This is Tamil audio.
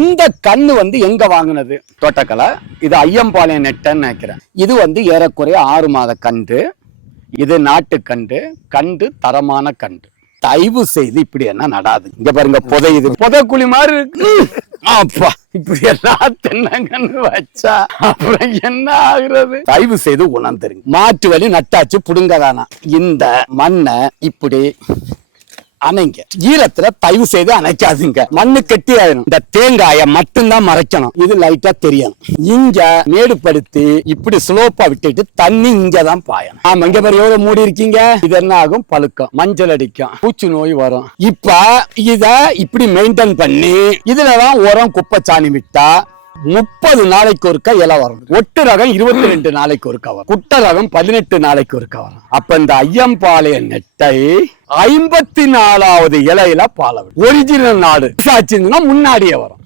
இந்த கண்ணு வந்து எங்க வாங்கினது? தோட்டக்கலை. இது ஐயம்பாளையம் நெட்டன்னு நினைக்கிறேன். இது வந்து ஏறக்குறைய ஆறு மாத கன்று. இது நாட்டுக்கன்று கண்டு தரமான கன்று. தயவு செய்து இப்படி என்ன நடாது. இங்க பாருங்க புதையுது புதைக்குழி மாதிரி இருக்கு. அப்பா இப்படி எல்லாம் தென்னங்கன்னு வச்சா அப்புறம் என்ன ஆகுறது? தயவு செய்து உணர்ந்துருங்க மாட்டு வழி நட்டாச்சு புடுங்கதானா? இந்த மண்ணை இப்படி அணைங்க. ஈரத்துல தயவு செய்து அணைக்காதுங்க. மண்ணு கெட்டி ஆயிடும் இந்த தேங்காய மட்டும்தான் மறைக்கணும். இது லைட்டா தெரியணும். இங்க மேடுபடுத்தி இப்படி ஸ்லோப்பா விட்டுட்டு தண்ணி இங்க தான் பாயணும். ஆமா இங்க பாரு எவ்வளவு மூடி இருக்கீங்க? இது என்ன ஆகும்? பழுக்கம். மஞ்சள் அடிக்கும். பூச்சி நோய் வரும். இப்ப இத இப்படி மெயின்டைன் பண்ணி இதுலதான் உரம் குப்பை சாணி விட்டா முப்பது நாளைக்கு ஒருக்கா இலை வரும். ஒட்டு ரகம் இருபத்தி ரெண்டு நாளைக்கு ஒருக்கா வரும். குட்ட ரகம் பதினெட்டு நாளைக்கு ஒருக்கா வரும். அப்ப இந்த ஐயம்பாளைய நெட்டை ஐம்பத்தி நாலாவது இலையில பாலவன் ஒரிஜினல் நாடு. முன்னாடியே வரும்.